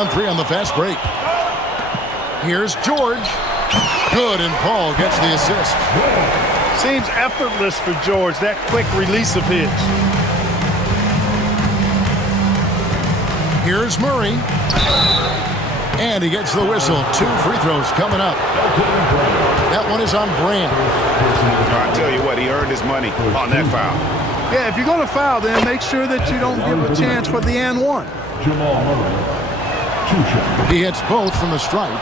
on 3 on the fast break. Here's George. Good, and Paul gets the assist. Seems effortless for George, that quick release of his. Here's Murray. And he gets the whistle. 2 free throws coming up. That one is on Brand. I tell you what, he earned his money on that foul. Yeah, if you're going to foul, then make sure that you don't give a chance for the and one. Jamal Murray, 2 shots. He hits both from the stripe.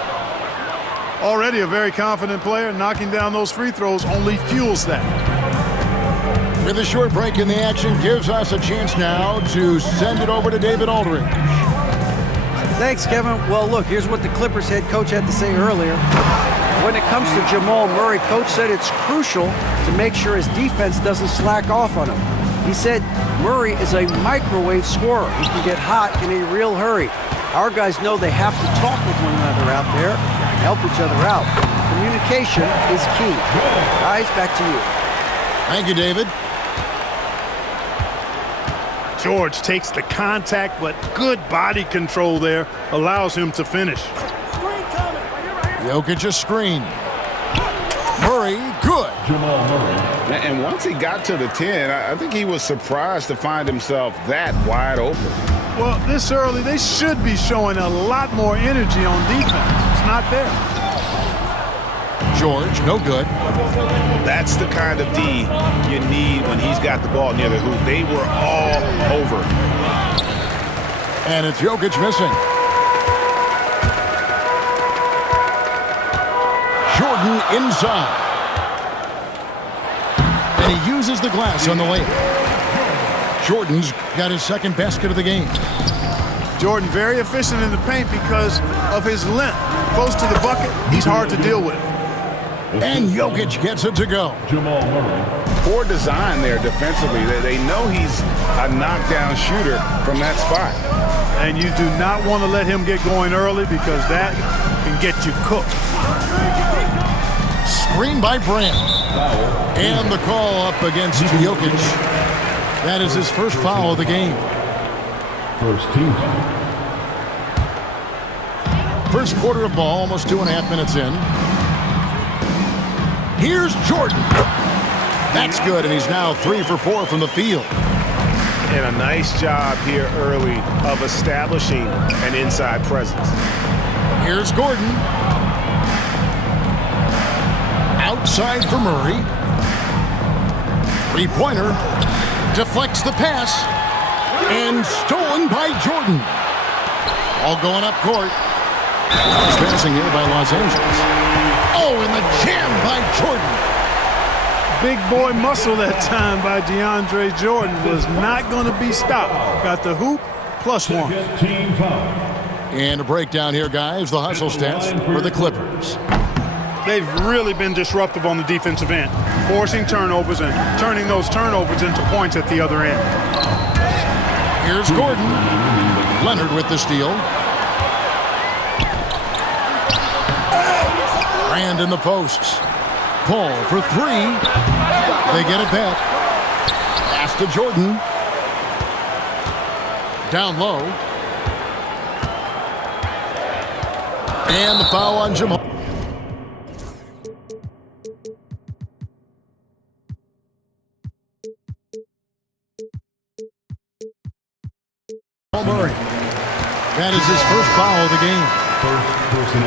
Already a very confident player. Knocking down those free throws only fuels that. With a short break in the action, gives us a chance now to send it over to David Aldridge. Thanks, Kevin. Well, look, here's what the Clippers head coach had to say earlier. When it comes to Jamal Murray, coach said it's crucial to make sure his defense doesn't slack off on him. He said Murray is a microwave scorer. He can get hot in a real hurry. Our guys know they have to talk with one another out there and help each other out. Communication is key. Guys, back to you. Thank you, David. George takes the contact, but good body control there allows him to finish. Jokic a screen. Murray, good. Jamal Murray. And once he got to the 10, I think he was surprised to find himself that wide open. Well, this early, they should be showing a lot more energy on defense. It's not there. George, no good. That's the kind of D you need when he's got the ball near the hoop. They were all over. And it's Jokic missing. Jordan inside. And he uses the glass on the layup. Jordan's got his second basket of the game. Jordan very efficient in the paint because of his length. Close to the bucket, he's hard to deal with. And Jokic gets it to go. Jamal Murray. Poor design there defensively. They know he's a knockdown shooter from that spot. And you do not want to let him get going early because that can get you cooked. Screen by Brand. And the call up against Jokic. That is his first foul of the game. First team foul. First quarter of ball, almost 2.5 minutes in. Here's Jordan. That's good, and he's now 3 for 4 from the field. And a nice job here early of establishing an inside presence. Here's Gordon. Outside for Murray. Three-pointer. Deflects the pass. And stolen by Jordan. All going up court. Nice passing here by Los Angeles. Oh, and the jam by Jordan. Big boy muscle that time by DeAndre Jordan was not going to be stopped. Got the hoop, +1. Team foul. And a breakdown here, guys. The hustle stats for the Clippers. They've really been disruptive on the defensive end, forcing turnovers and turning those turnovers into points at the other end. Here's Gordon. Leonard with the steal. Brand in the posts. Paul for 3. They get it back. Pass to Jordan. Down low. And the foul on Jamal. Murray. That is his first foul of the game.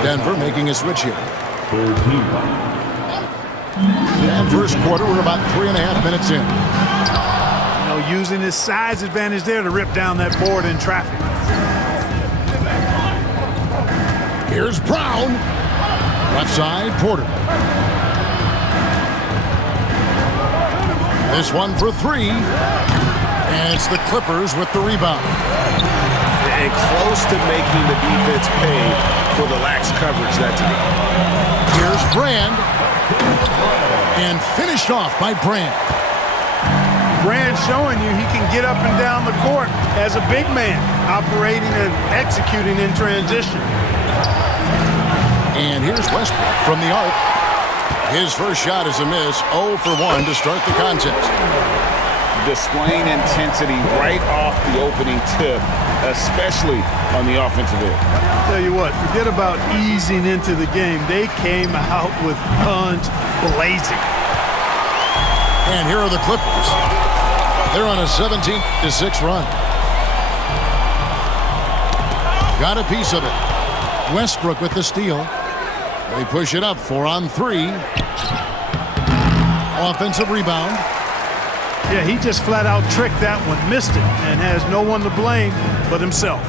Denver making a switch here. Third team foul. And first quarter, we're about 3.5 minutes in. You know, using his size advantage there to rip down that board in traffic. Here's Brown. Left side, Porter. This one for 3. And it's the Clippers with the rebound. And close to making the defense pay for the lax coverage that time. Here's Brand. And finished off by Brand. Brand showing you he can get up and down the court as a big man, operating and executing in transition. And here's Westbrook from the arc. His first shot is a miss, 0 for 1 to start the contest. displaying intensity right off the opening tip, especially on the offensive end. Tell you what, forget about easing into the game. They came out with guns blazing. And here are the Clippers. They're on a 17-6 run. Got a piece of it. Westbrook with the steal. They push it up 4-on-3. Offensive rebound. Yeah, he just flat out tricked that one, missed it, and has no one to blame but himself.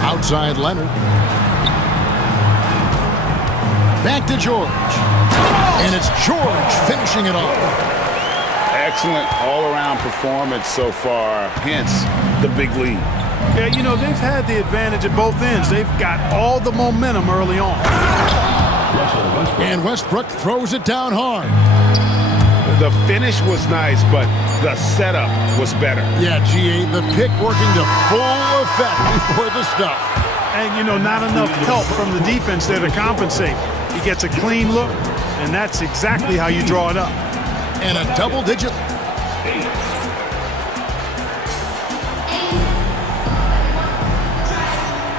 Outside Leonard. Back to George. And it's George finishing it off. Excellent all-around performance so far, hence the big lead. Yeah, you know, they've had the advantage at both ends. They've got all the momentum early on. And Westbrook throws it down hard. The finish was nice, but the setup was better. Yeah, G8, the pick working to full effect before the stuff. And, you know, not enough help from the defense there to compensate. He gets a clean look, and that's exactly how you draw it up. And a double-digit.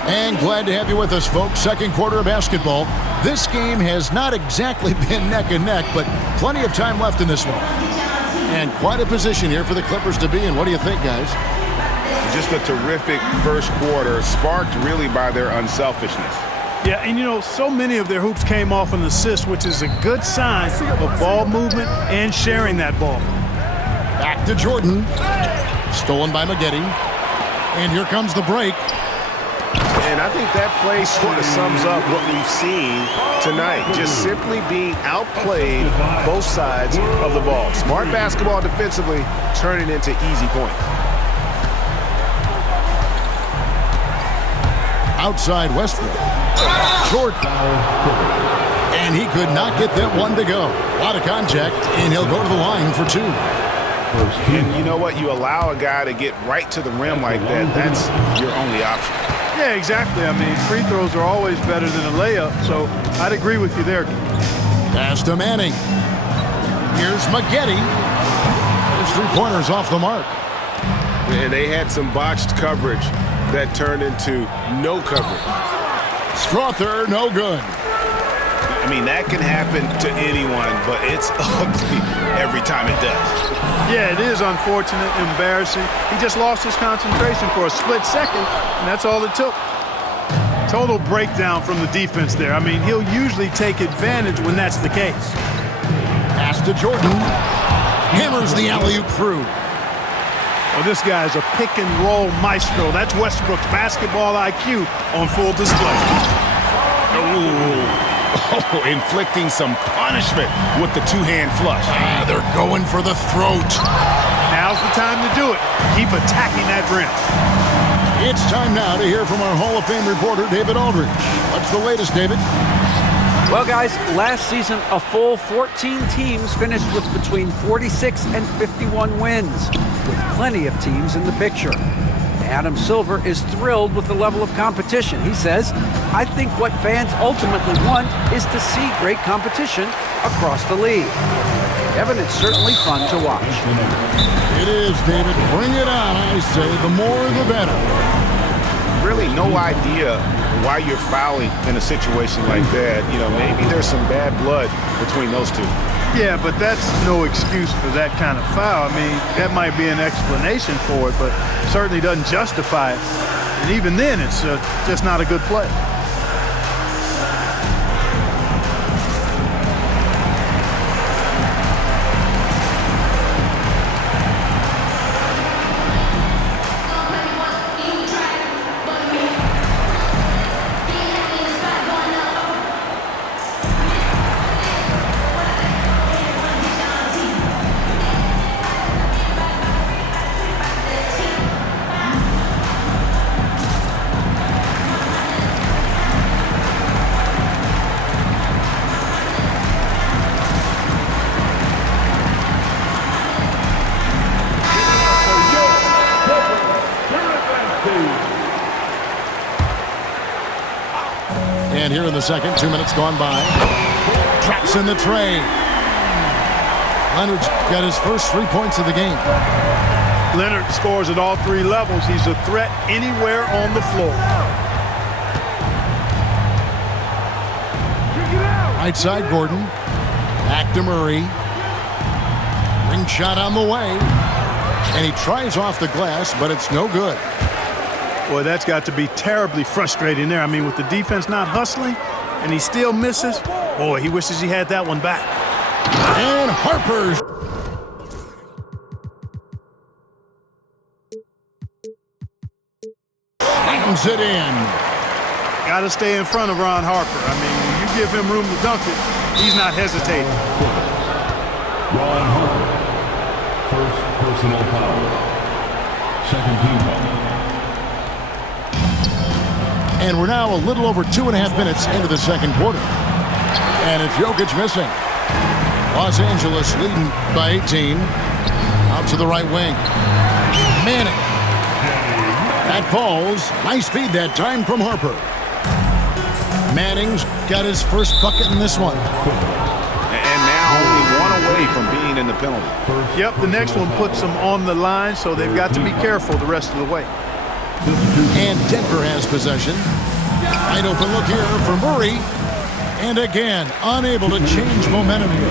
And glad to have you with us, folks. Second quarter of basketball. This game has not exactly been neck and neck, but plenty of time left in this one. And quite a position here for the Clippers to be in. What do you think, guys? Just a terrific first quarter, sparked really by their unselfishness. Yeah, and you know, so many of their hoops came off an assist, which is a good sign of ball movement and sharing that ball. Back to Jordan. Stolen by Maggette. And here comes the break. And I think that play sort of sums up what we've seen tonight. Just simply being outplayed both sides of the ball. Smart basketball defensively, turning into easy points. Outside Westbrook. Short foul. And he could not get that one to go. A lot of contact, and he'll go to the line for two. And you know what? You allow a guy to get right to the rim like that, that's your only option. Yeah, exactly. I mean, free throws are always better than a layup, so I'd agree with you there. Pass to Manning. Here's Maggette. His three-pointers off the mark. And they had some botched coverage that turned into no coverage. Strother, no good. I mean, that can happen to anyone, but it's ugly every time it does. Yeah, it is unfortunate, embarrassing. He just lost his concentration for a split second, and that's all it took. Total breakdown from the defense there. I mean, he'll usually take advantage when that's the case. Pass to Jordan. Hammers the alley-oop through. Well, this guy is a pick-and-roll maestro. That's Westbrook's basketball IQ on full display. Oh, inflicting some punishment with the two-hand flush. They're going for the throat. Now's the time to do it. Keep attacking that rim. It's time now to hear from our Hall of Fame reporter, David Aldridge. What's the latest, David? Well, guys, last season, a full 14 teams finished with between 46 and 51 wins, with plenty of teams in the picture. Adam Silver is thrilled with the level of competition. He says, I think what fans ultimately want is to see great competition across the league. Kevin, it's certainly fun to watch. It is, David. Bring it on, I say. The more, the better. Really no idea why you're fouling in a situation like that. You know, maybe there's some bad blood between those two. Yeah, but that's no excuse for that kind of foul. I mean, that might be an explanation for it, but certainly doesn't justify it. And even then, it's just not a good play. And here in the second, 2 minutes gone by. Traps in the tray. Leonard's got his first 3 points of the game. Leonard scores at all three levels. He's a threat anywhere on the floor. Right side, Gordon. Back to Murray. Ring shot on the way. And he tries off the glass, but it's no good. Boy, that's got to be terribly frustrating there. I mean, with the defense not hustling, and he still misses. Boy, he wishes he had that one back. And Harper slams it in. Got to stay in front of Ron Harper. I mean, when you give him room to dunk it, he's not hesitating. Ron Harper. First personal foul. Second team foul. And we're now a little over 2.5 minutes into the second quarter. And it's Jokic missing. Los Angeles leading by 18. Out to the right wing. Manning. That falls. Nice feed that time from Harper. Manning's got his first bucket in this one. And now only one away from being in the penalty. Yep, the next one puts them on the line, so they've got to be careful the rest of the way. And Denver has possession. Wide open look here for Murray. And again, unable to change momentum here.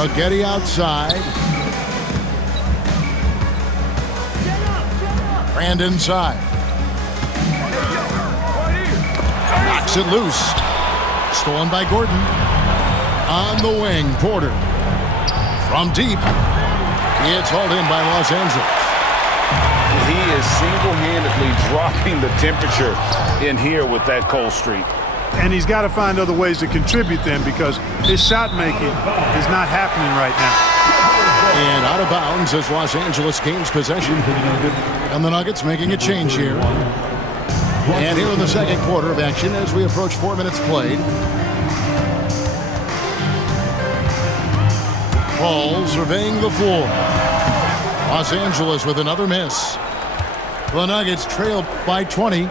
Maggette outside. Brand inside. Knocks it loose. Stolen by Gordon. On the wing, Porter. From deep. It's hauled in by Los Angeles. He is single-handedly dropping the temperature in here with that cold streak. And he's got to find other ways to contribute then, because his shot making is not happening right now. And out of bounds as Los Angeles gains possession. And the Nuggets making a change here. And here in the second quarter of action as we approach 4 minutes played. Paul surveying the floor. Los Angeles with another miss. The Nuggets trail by 20.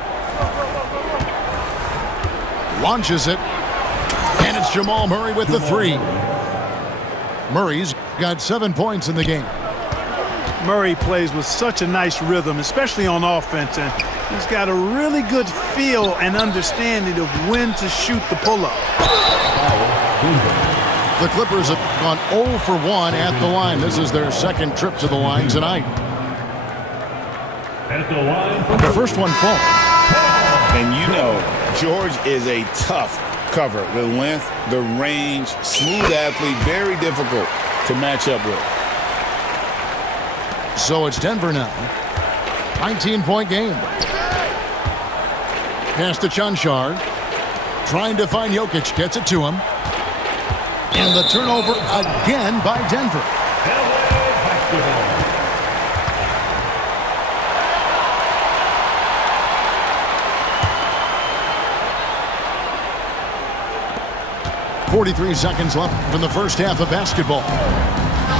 Launches it. And it's Jamal Murray with the three. Murray's got 7 points in the game. Murray plays with such a nice rhythm, especially on offense, and he's got a really good feel and understanding of when to shoot the pull-up. The Clippers have gone 0 for 1 at the line. This is their second trip to the line tonight. At the line. The first one falls. And you know, George is a tough cover. The length, the range, smooth athlete, very difficult to match up with. So it's Denver now. 19-point game. Pass to Chanchar. Trying to find Jokic. Gets it to him. And the turnover again by Denver. Basketball. 43 seconds left from the first half of basketball.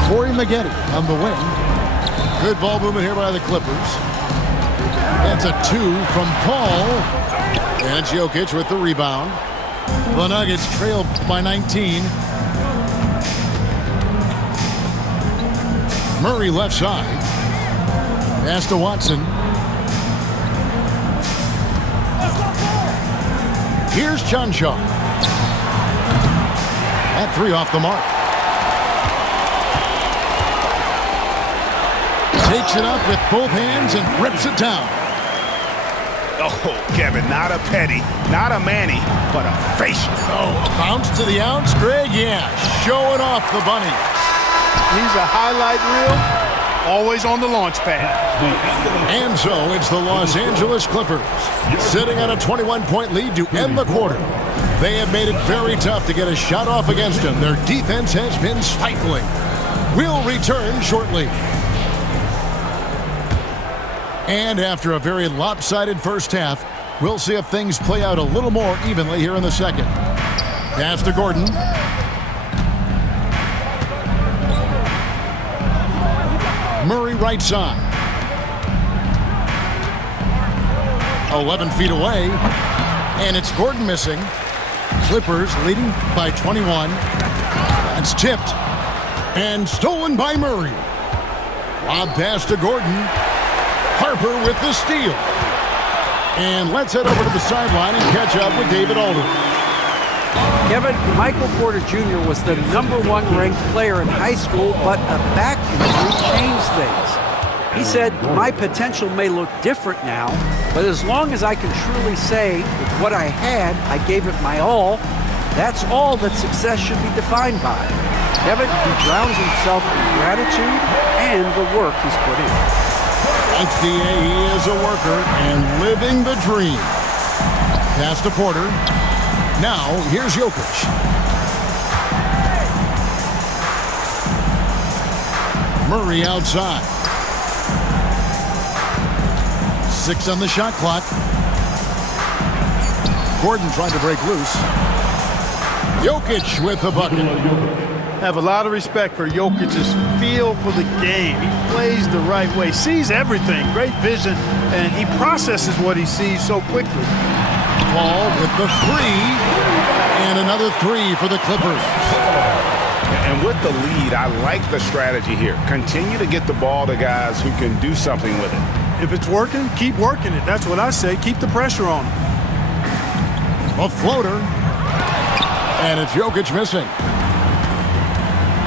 Corey Maggette on the wing. Good ball movement here by the Clippers. That's a 2 from Paul. And it's Jokic with the rebound. The Nuggets trail by 19. Murray left side. Pass to Watson. Here's Chanchar. That three off the mark. Takes it up with both hands and rips it down. Oh, Kevin, not a petty, not a Manny, but a facial. Oh, a bounce to the ounce, Greg? Yeah, showing off the bunny. He's a highlight reel, always on the launch pad. And so it's the Los Angeles Clippers sitting on a 21-point lead to end the quarter. They have made it very tough to get a shot off against them. Their defense has been stifling. We'll return shortly. And after a very lopsided first half, we'll see if things play out a little more evenly here in the second. Pass to Gordon. Murray right side. 11 feet away. And it's Gordon missing. Clippers leading by 21. That's tipped and stolen by Murray. Lob pass to Gordon. Harper with the steal. And let's head over to the sideline and catch up with David Alder. Kevin, Michael Porter Jr. was the #1 ranked player in high school, but a back injury changed things. He said, my potential may look different now, but as long as I can truly say with what I had, I gave it my all, that's all that success should be defined by. Kevin, he drowns himself in gratitude and the work he's put in. Thanks, D.A. He is a worker and living the dream. Pass to Porter. Now, here's Jokic. Murray outside. 6 on the shot clock. Gordon trying to break loose. Jokic with the bucket. Have a lot of respect for Jokic's feel for the game. He plays the right way, sees everything, great vision, and he processes what he sees so quickly. Paul with the 3, and another 3 for the Clippers. And with the lead, I like the strategy here. Continue to get the ball to guys who can do something with it. If it's working, keep working it. That's what I say. Keep the pressure on him. A floater. And it's Jokic missing.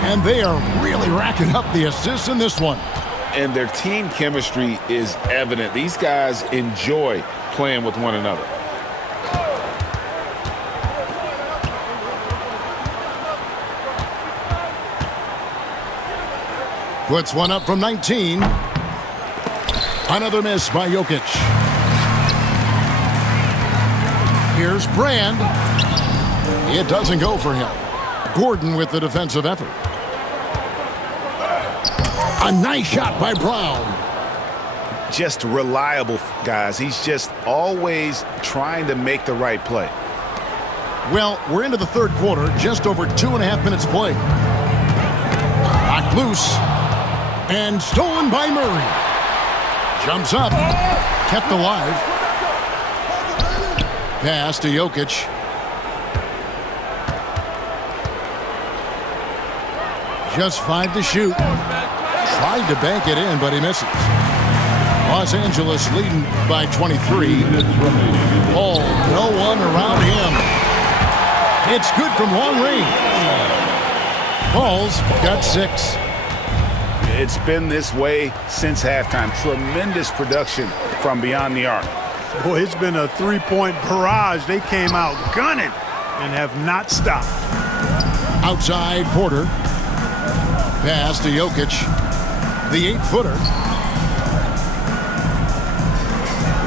And they are really racking up the assists in this one. And their team chemistry is evident. These guys enjoy playing with one another. Puts one up from 19. Another miss by Jokic. Here's Brand. It doesn't go for him. Gordon with the defensive effort. A nice shot by Brown. Just reliable, guys. He's just always trying to make the right play. Well, we're into the third quarter, just over 2.5 minutes played. Knocked loose and stolen by Murray. Jumps up, kept alive. Pass to Jokic. Just 5 to shoot. Tried to bank it in, but he misses. Los Angeles leading by 23. Oh, no one around him. It's good from long range. Paul's got 6. It's been this way since halftime. Tremendous production from beyond the arc. Boy, it's been a three-point barrage. They came out gunning and have not stopped. Outside Porter. Pass to Jokic. The 8-footer.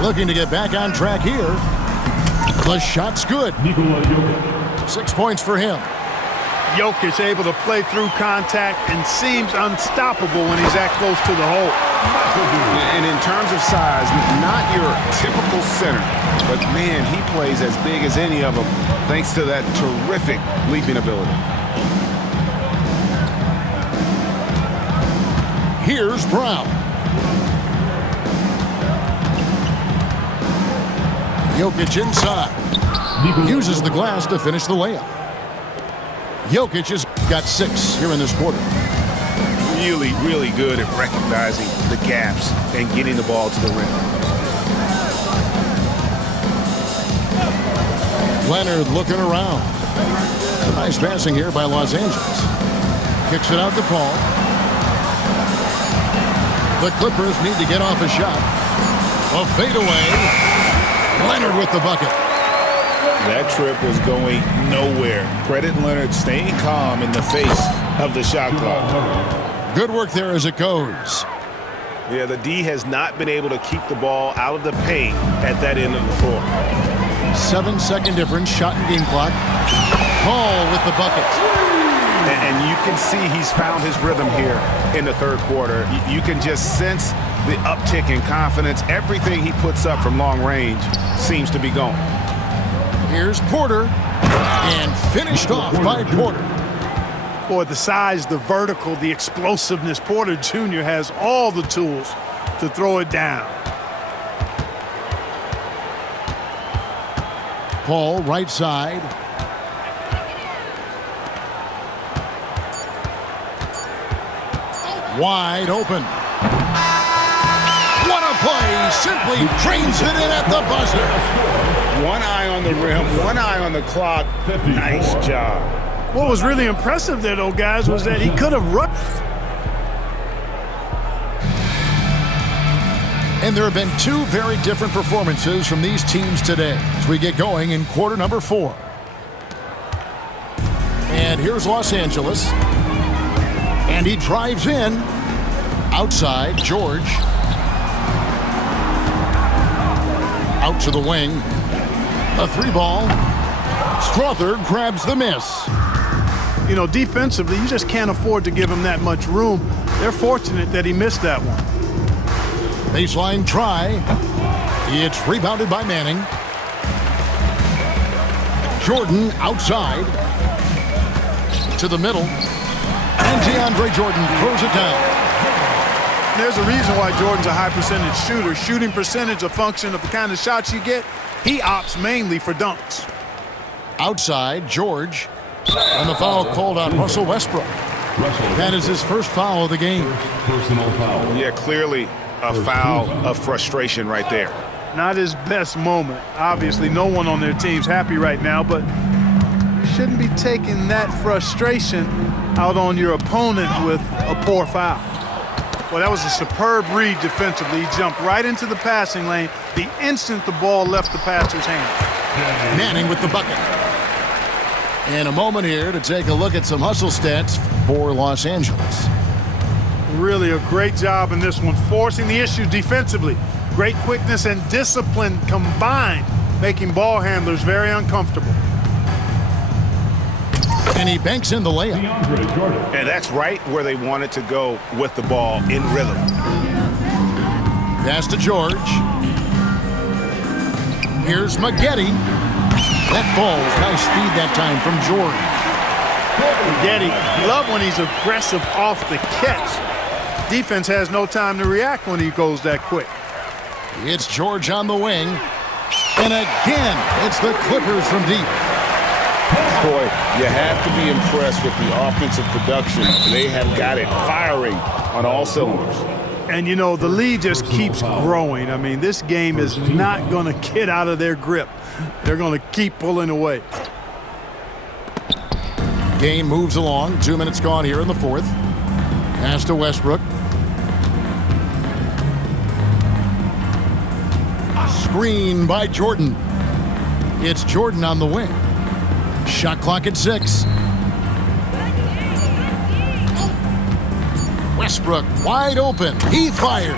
Looking to get back on track here. The shot's good. 6 points for him. Jokic able to play through contact and seems unstoppable when he's that close to the hole. And in terms of size, not your typical center, but man, he plays as big as any of them thanks to that terrific leaping ability. Here's Brown. Jokic inside. Uses the glass to finish the layup. Jokic has got 6 here in this quarter. Really, really good at recognizing the gaps and getting the ball to the rim. Leonard looking around. Nice passing here by Los Angeles. Kicks it out to Paul. The Clippers need to get off a shot. A fadeaway. Leonard with the bucket. That trip was going nowhere. Credit Leonard staying calm in the face of the shot clock. Good work there as it goes. Yeah, the D has not been able to keep the ball out of the paint at that end of the floor. 7-second difference, shot and game clock. Paul with the bucket. And you can see he's found his rhythm here in the third quarter. You can just sense the uptick in confidence. Everything he puts up from long range seems to be going. Here's Porter, and finished off by Porter. Boy, the size, the vertical, the explosiveness. Porter Jr. has all the tools to throw it down. Paul, right side. Wide open. What a play! Simply drains it in at the buzzer. One eye on the rim, one eye on the clock. Nice job. What was really impressive there, though, guys, was that he could have run. And there have been two very different performances from these teams today as we get going in quarter number 4. And here's Los Angeles. And he drives in. Outside, George. Out to the wing. A 3-ball. Strother grabs the miss. You know, defensively, you just can't afford to give him that much room. They're fortunate that he missed that one. Baseline try. It's rebounded by Manning. Jordan outside. To the middle. And DeAndre Jordan throws it down. There's a reason why Jordan's a high percentage shooter. Shooting percentage a function of the kind of shots you get. He opts mainly for dunks. Outside, George. And the foul called on Russell Westbrook. That is his first foul of the game. Personal foul. Yeah, clearly a foul of frustration right there. Not his best moment. Obviously, no one on their team's happy right now, but you shouldn't be taking that frustration out on your opponent with a poor foul. Well, that was a superb read defensively. He jumped right into the passing lane the instant the ball left the passer's hand. Manning with the bucket. And a moment here to take a look at some hustle stats for Los Angeles. Really a great job in this one, forcing the issue defensively. Great quickness and discipline combined, making ball handlers very uncomfortable. And he banks in the layup. DeAndre Jordan. And that's right where they wanted to go with the ball in rhythm. Pass to George. Here's Maggette. That ball's nice speed that time from George. Maggette, love when he's aggressive off the catch. Defense has no time to react when he goes that quick. It's George on the wing. And again, it's the Clippers from deep. Boy, you have to be impressed with the offensive production. They have got it firing on all cylinders. And, you know, the lead just keeps growing. I mean, this game is not going to get out of their grip. They're going to keep pulling away. Game moves along. 2 minutes gone here in the 4th. Pass to Westbrook. Screen by Jordan. It's Jordan on the wing. Shot clock at 6. Westbrook wide open. He fires.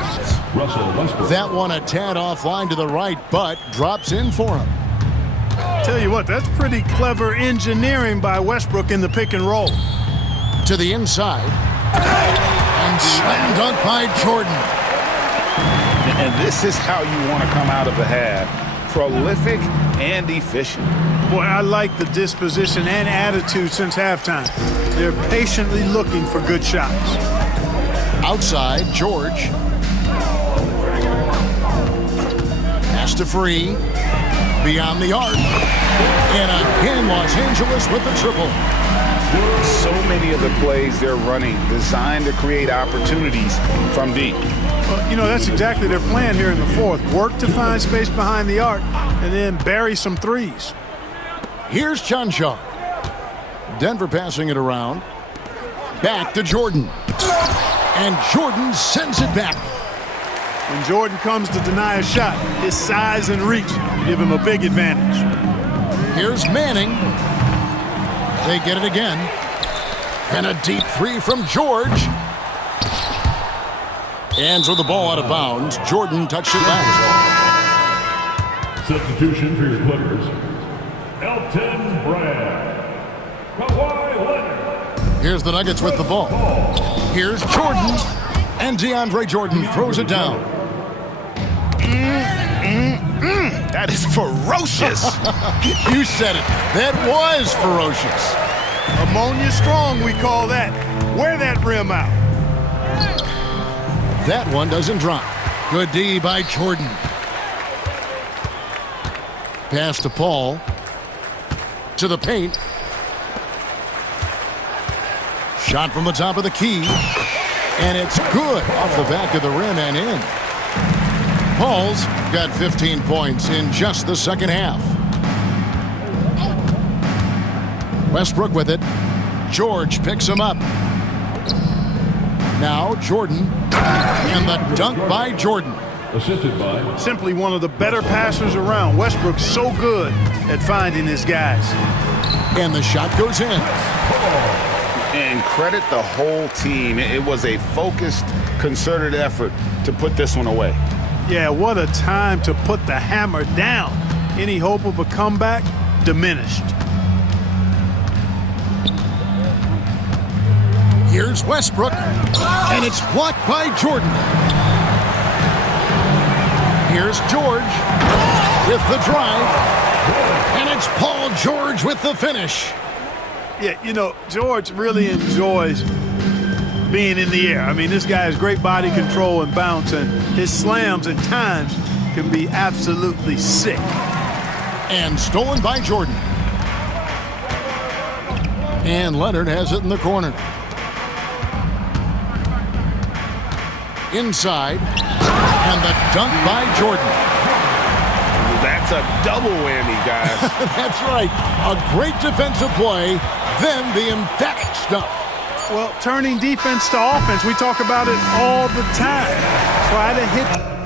Russell Westbrook. That one a tad offline to the right, but drops in for him. Tell you what, that's pretty clever engineering by Westbrook in the pick and roll. To the inside. And slam dunk by Jordan. And this is how you want to come out of the half. Prolific and efficient. Boy, I like the disposition and attitude since halftime. They're patiently looking for good shots. Outside, George. Pass to Free. Beyond the arc. And again, Los Angeles with the triple. So many of the plays they're running designed to create opportunities from deep. Well, you know, that's exactly their plan here in the 4th. Work to find space behind the arc and then bury some threes. Here's Chanchan. Denver passing it around. Back to Jordan. And Jordan sends it back. When Jordan comes to deny a shot, his size and reach give him a big advantage. Here's Manning. They get it again. And a deep 3 from George. And throw the ball out of bounds. Jordan touched it last. Substitution for your Clippers. Elton Brand. Kawhi Leonard. Here's the Nuggets with the ball. Here's Jordan. And DeAndre Jordan throws it down. That is ferocious. You said it. That was ferocious. Ammonia strong, we call that. Wear that rim out. That one doesn't drop. Good D by Jordan. Pass to Paul. To the paint. Shot from the top of the key. And it's good off the back of the rim and in. Paul's got 15 points in just the second half. Westbrook with it. George picks him up. Now Jordan. And the dunk by Jordan. Assisted by Simply one of the better passers around. Westbrook's so good at finding his guys. And the shot goes in. And credit the whole team. It was a focused, concerted effort to put this one away. Yeah, what a time to put the hammer down. Any hope of a comeback diminished. Here's Westbrook. And it's blocked by Jordan. Here's George with the drive. And it's Paul George with the finish. Yeah, you know, George really enjoys being in the air. I mean, this guy has great body control and bounce, and his slams at times can be absolutely sick. And stolen by Jordan. And Leonard has it in the corner. Inside. And the dunk by Jordan. That's a double whammy, guys. That's right. A great defensive play, then the emphatic stuff. Well, turning defense to offense, we talk about it all the time. Try to hit